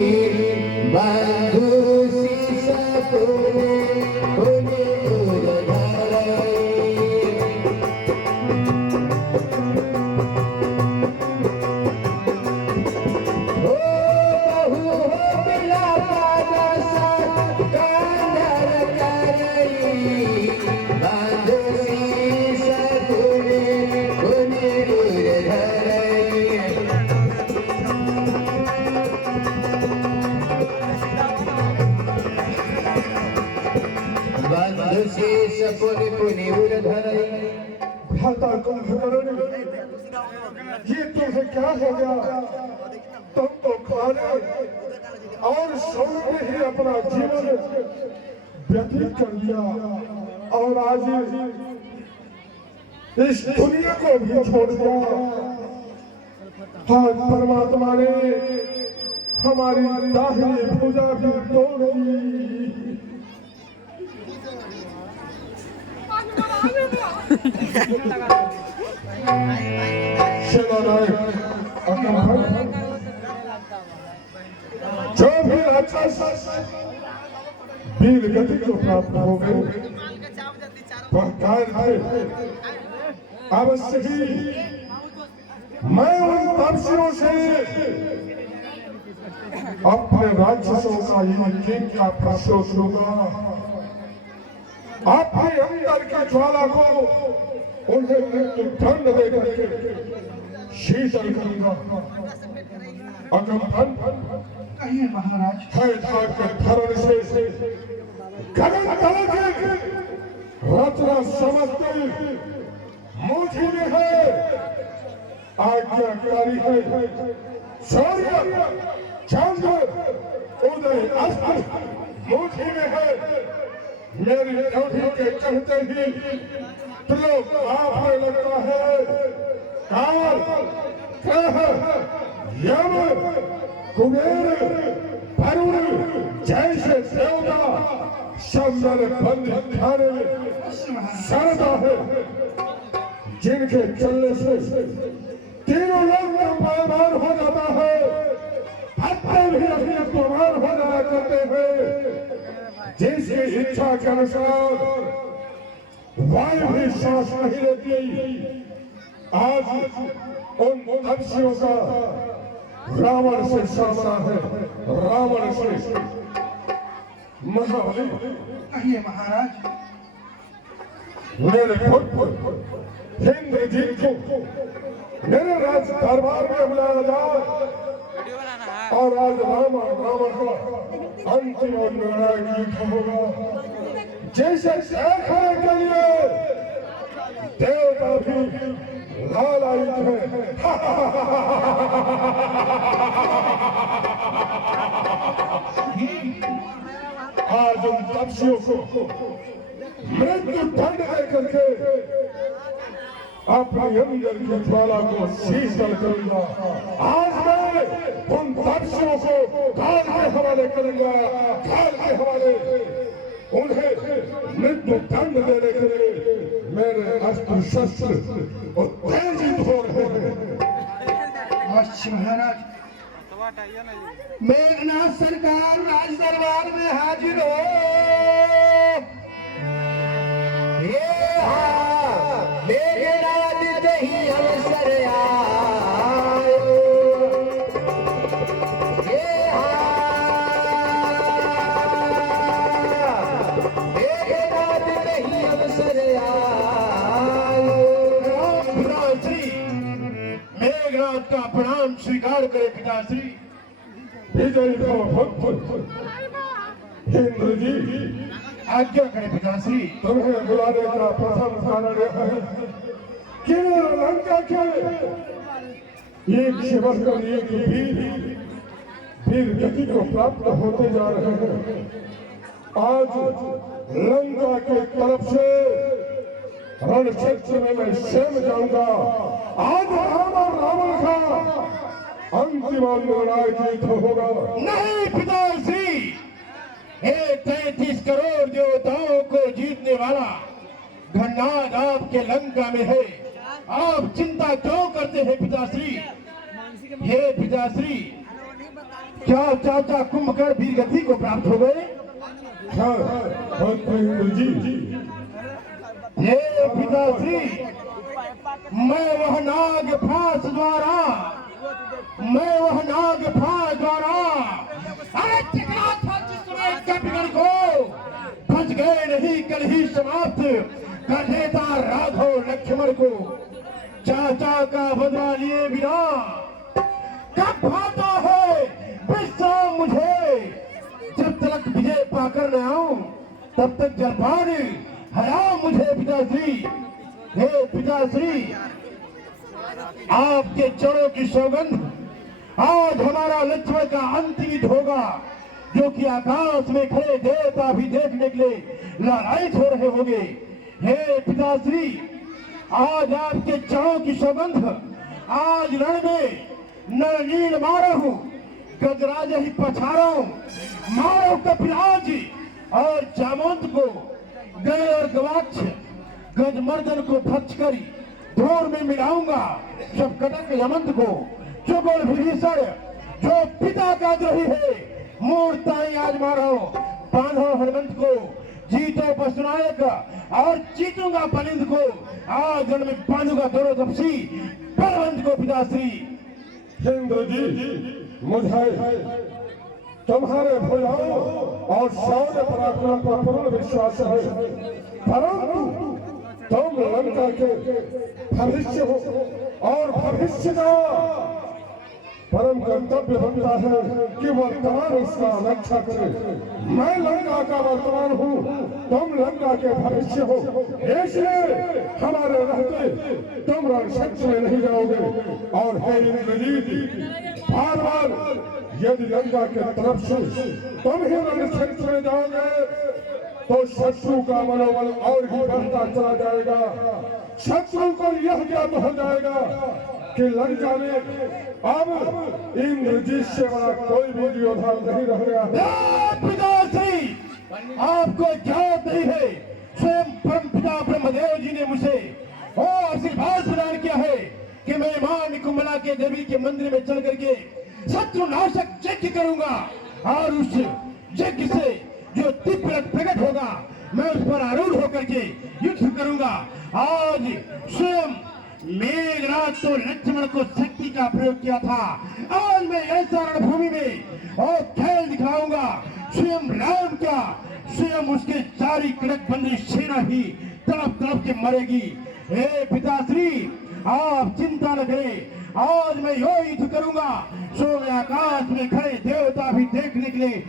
ये तुमसे क्या हो गया? तुम तो खाने और शौक में ही अपना जीवन व्यतीत कर दिया और आज इस दुनिया को भी छोड़ दिया। आज परमात्मा ने हमारी दाहिनी पूजा भी तोड़ दी। जो भी राक्षस वीर गति को प्राप्त हो गए वह थे अवश्य ही मैं उन तपस्वियों से अपने राक्षसों का यज्ञ का प्रशोष लूंगा। अपने अंदर की ज्वाला को उन्हें मृत्यु दंड देकर शीतल करूंगा। अगम कहिए महाराज। है धरण से गगन तल के रचना समझते मुझी में है आज्ञाकारी है। सूर्य चंद्र उदय अस्त मुझी में है। मेरी ड्यूटी के कहते ही त्रिलोक आपने लगता है। काल ग्रह यम कुबेर वरुण जैसे देवता सब मेरे बंदी खाने में सरदा है। जिनके चलने से तीनों लोग का पायमान हो जाता है। पत्ते भी अपने प्रमाण हो जाया करते हैं। जिसकी इच्छा के अनुसार वायु भी सांस नहीं लेती। आज उन तपस्वियों का रावण से सामना है। रावण से महाबली। कहिए महाराज। मेरे इंद्रजीत को मेरे राज दरबार में बुलाया जाए और आज रावण का अंतिम और निर्णायक युद्ध होगा। जैसे देखने के लिए देवता भी लालायित है। आज उन तपस्वियों को मृत्यु दंड देकर के अपने अंदर की ज्वाला को शीतल करूंगा। आज मैं उन तपस्वियों को काल के हवाले करूंगा। काल के हवाले उन्हें मृत्यु दंड देने के लिए मेरे अस्त्र शस्त्र उत्तेजित हो रहे हैं। महाराज। मेघनाथ सरकार राज दरबार में हाजिर हो। मेघनाथ दही अवसर आयो। मेघनाथ दही अवसर आयो। मेघनाथ का प्रणाम स्वीकार करे पिताश्री। विजय इंद्र जी आज्ञा करे पिताश्री। तुम्हें बुलाने का प्रथम कारण है कि लंका के एक शिवर कर एक वीर गति को प्राप्त होते जा रहे हैं। आज लंका के तरफ से रण क्षेत्र में मैं स्वयं जाऊंगा। आज रावण का अंतिम निर्णायक युद्ध होगा। नहीं पिताश्री। 33 करोड़ देवताओं को जीतने वाला घनाद आपके लंका में है। आप चिंता क्यों करते हैं पिताश्री? हे पिताश्री, क्या चाचा कुंभकर्ण वीर गति को प्राप्त हो गए? हाँ इंद्र जी। हे पिताश्री, मैं वह नाग फांस द्वारा अरे चिकना था जिसमें कपिगण को फंस गए नहीं, कल ही समाप्त कर देता राघव लक्ष्मण को। चाचा का बदला लिए बिना कब भाता है विश्राम मुझे, जब तक विजय पाकर न आऊं तब तक जलपान हरा मुझे पिताश्री। हे पिताश्री, आपके चरणों की सौगंध, आज हमारा लक्ष्मण का अंतिम युद्ध होगा, जो कि आकाश में खड़े देवता भी देखने के लिए लालायित हो रहे होंगे। हे पिताश्री, आज आपके चरणों की सौगंध, आज रण में नरनील मारो, गजराज ही पछाड़ो, मारो कपिराज और जामवंत को, गए और गवाक्ष गजमर्दन को भक्ष करी धूर में मिलाऊंगा, सब कटक यमंत को, चुगल विभीषण जो पिता का द्रोही है, मूर्ताई आज मारो, बांधो हनुमंत को, जीतो पशुनायक और जीतूंगा बलिंद को, आज रण में बांधूंगा दोनों तपसी बलवंत को। पिताश्री इंद्र जी, मुझे तुम्हारे भुजाओं और शौर्य पराक्रम पर पूर्ण विश्वास है, परंतु तुम लंका के भविष्य हो और भविष्य का परम कर्तव्य बनता है कि वर्तमान उसका रक्षा करे। मैं लंका का वर्तमान हूँ, तुम लंका के भविष्य हो, इसलिए हमारे रहते तुम रणक्षेत्र में नहीं जाओगे। और हे इंद्रजीत, बार बार यदि लंका के तरफ से तुम ही रणक्षेत्र में जाओगे तो शत्रु का मनोबल और ही बढ़ता चला जाएगा। शत्रु को यह ज्ञात हो जाएगा कि लंका में अब इंद्रजीत से बड़ा कोई भी योद्धा नहीं रह गया। पिताश्री, आपको ज्ञात नहीं है, स्वयं परम पिता ब्रह्मदेव जी ने मुझे वो आशीर्वाद प्रदान किया है कि मैं मां निकुंभला के देवी के मंदिर में चल करके शत्रु नाशक यज्ञ करूंगा, और उस यज्ञ से जो दिव्य प्रकट होगा मैं उस पर आरूढ़ होकर के युद्ध करूंगा। आज स्वयं मेघनाथ तो लक्ष्मण को शक्ति का प्रयोग किया था, आज मैं ऐसा रणभूमि में और खेल दिखाऊंगा, स्वयं राम क्या स्वयं उसके सारी कड़कबंदी सेना ही तड़प तड़प के मरेगी। हे पिताश्री, आप चिंता न करें, आज मैं यो युद्ध करूंगा, सो मैं आकाश में खड़े देवता भी देखने के लिए